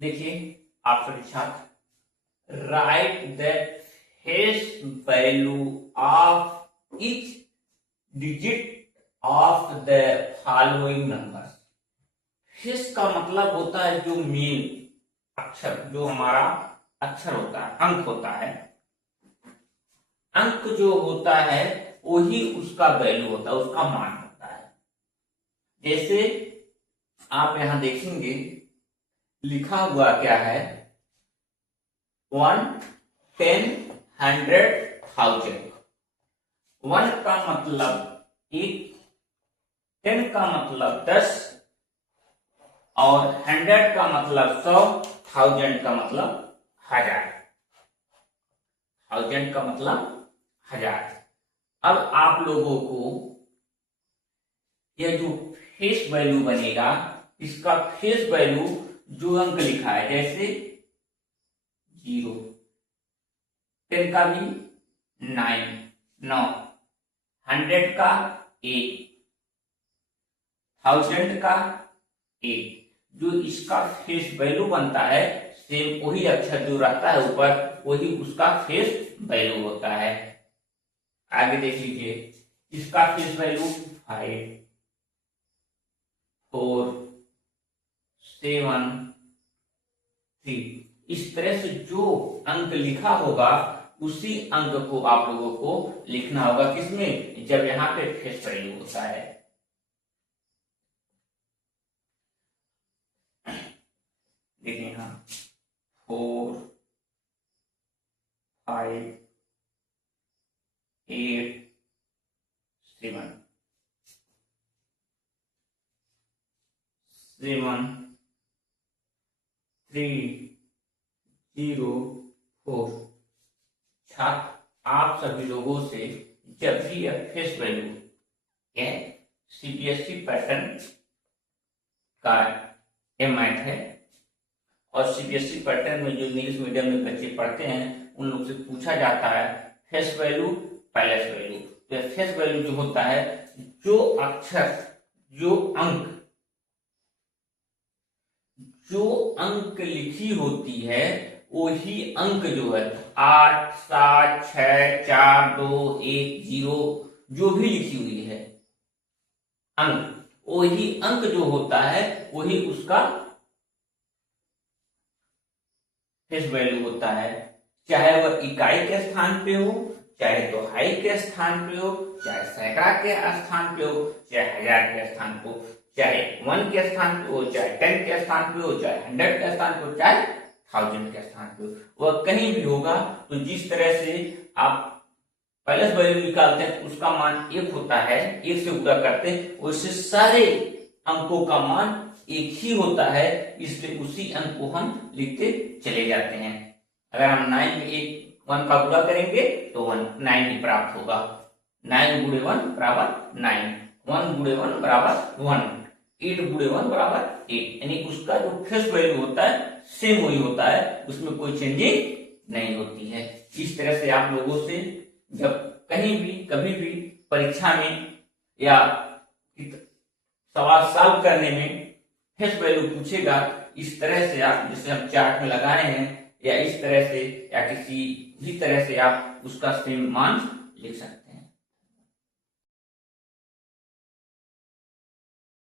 देखिए आप सभी छात्र, right the face value of each digit of the following numbers. Face का मतलब होता है जो मेन अक्षर, जो हमारा अक्षर होता है, अंक होता है। अंक जो होता है वही उसका वैल्यू होता है, उसका मान होता है। जैसे आप यहां देखेंगे लिखा हुआ क्या है, 1, 10, 100, 1000। 1 का मतलब 1, 10 का मतलब 10 और 100 का मतलब 100, 1000 का मतलब 1000। 1000 का मतलब 1000। अब आप लोगों को यह जो फेस वैल्यू बनेगा, इसका फेस वैल्यू जो अंक लिखा है, जैसे 0, 10 का भी 9, 100 का 1, 1000 का 1, जो इसका फेस वैल्यू बनता है, सेम वही अक्षर जो रहता है ऊपर, वही उसका फेस वैल्यू होता है। आगे देख लीजिए, इसका फेस वैल्यू 5, 4, 7, 3। इस तरह से जो अंक लिखा होगा उसी अंक को आप लोगों को लिखना होगा, किसमें, जब यहां पे फेस वैल्यू होता है। देखिए यहां 4, 5, 8, 7, 3, 0, 4। छात्र, आप सभी लोगों से जब भी यह फेस वैल्यू सीबीएसई पैटर्न का ये मैथ है, और सीबीएसई पैटर्न में जो इंग्लिश मीडियम में बच्चे पढ़ते हैं उन लोग से पूछा जाता है फेस वैल्यू, पैलेस वैल्यू। तो फेस वैल्यू जो होता है, जो अक्षर, जो अंक लिखी होती है वही अंक जो है 8, 7, 6, 4, 2, 1, 0, जो भी लिखी हुई है अंक, वही अंक जो होता है वही उसका फेस वैल्यू होता है। चाहे वह इकाई के स्थान पे हो, चाहे दहाई के स्थान पे हो, चाहे सैकड़ा के स्थान पे हो, चाहे हजार के स्थान पे हो, चाहे 1 के स्थान पे हो, चाहे 10 के स्थान पे हो, चाहे 100 के स्थान पे हो, चाहे 1000 के स्थान पे हो, वह कहीं भी होगा। तो जिस तरह से आप पैलेस वैल्यू निकालते हैं उसका मान 1 होता है, 1 से गुणा करते हैं, वैसे सारे अंकों का मान 1 ही होता है, इसलिए उसी अंक को हम लिखते चले जाते हैं। अगर हम 9 में 1 का गुणा करेंगे तो 9 ही प्राप्त होगा। 9 गुणे 1 बराबर 9, 1 गुणे 1 बराबर 1, 8 गुणे 1 बराबर 8। यानी उसका जो फेस वैल्यू होता है सेम वही होता है, उसमें कोई चेंजिंग नहीं होती है। इस तरह से आप लोगों से जब कहीं भी कभी भी परीक्षा में या सवाल सॉल्व करने में फेस वैल्यू पूछेगा, इस तरह से आप, जैसे हम चार्ट में लगाए हैं, या इस तरह से या किसी भी तरह से आप उसका सेम मान लिख सकते हैं।